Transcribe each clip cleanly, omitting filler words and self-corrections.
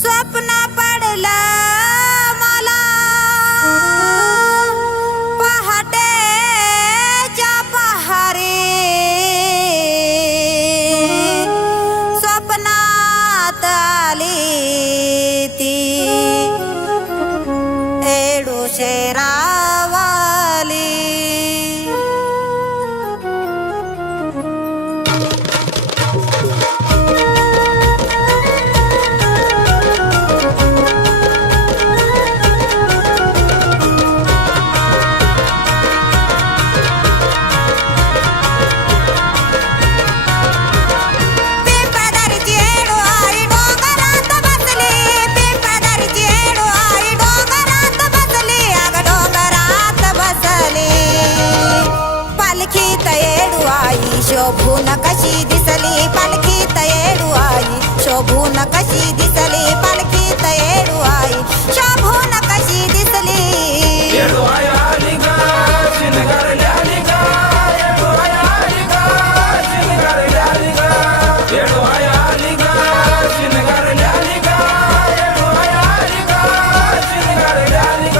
स्वप्न पडलं मला पहाटेच्या पहारी, स्वप्नात आली ती एडुशेरावाली. शोभून कशी दिसली पालखीत येडू आई, शोभून कशी दिसली पालखीत येडू आई, शोभून कशी दिसली. येडू आई आली ग शिनगारली आली ग, येडू आई आली ग शिनगारली आली ग, येडू आई आली ग शिनगारली आली ग, येडू आई आली ग शिनगारली आली ग.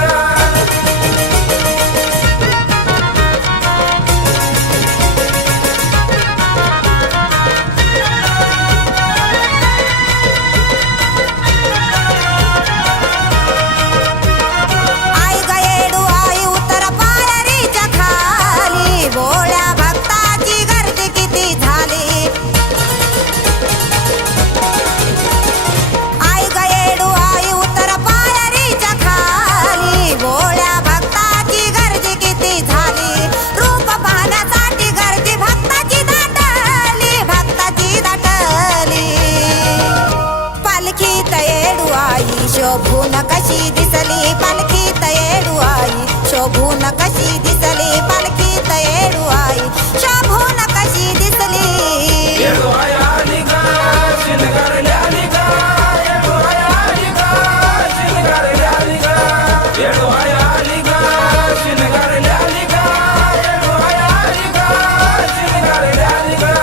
शोभून कशी दिसली पालखीत येडू आई, शोभून कशी दिसली पालखीत येडू आई, शोभून कशी दिसली. येडू आई आली ग शिनगारली आली ग, येडू आई आली ग शिनगारली आली ग, येडू आई आली ग शिनगारली आली ग, येडू आई आली ग शिनगारली आली ग.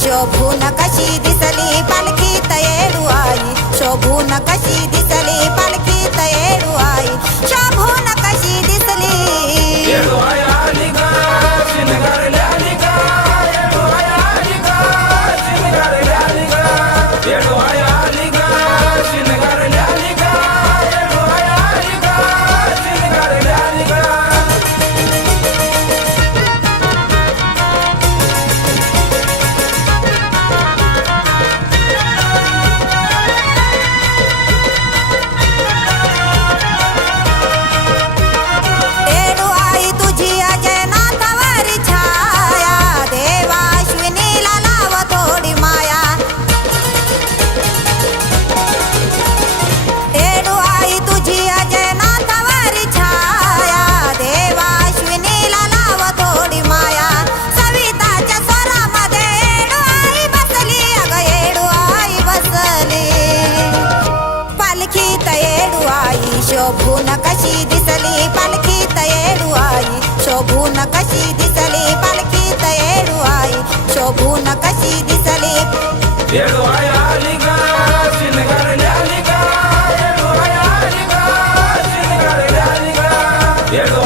शोभून कशी दिसली पालखीत येडू आई, शोभून कशी दिसली पालखीत येडू आई, शोभून कशी दिसली. येडू आई आली ग शिनगारली आली ग, येडू आई आली ग शिनगारली आली ग, येडू आई आली ग शिनगारली आली ग, येडू आई आली ग शिनगारली आली ग. शोभून कशी दिसली पालखीत येडू आई, शोभून कशी दिसली पालखीत येडू आई, शोभून कशी दिसली. येडू आई आली ग शिनगारली आली ग, येडू आई आली ग शिनगारली आली ग, येडू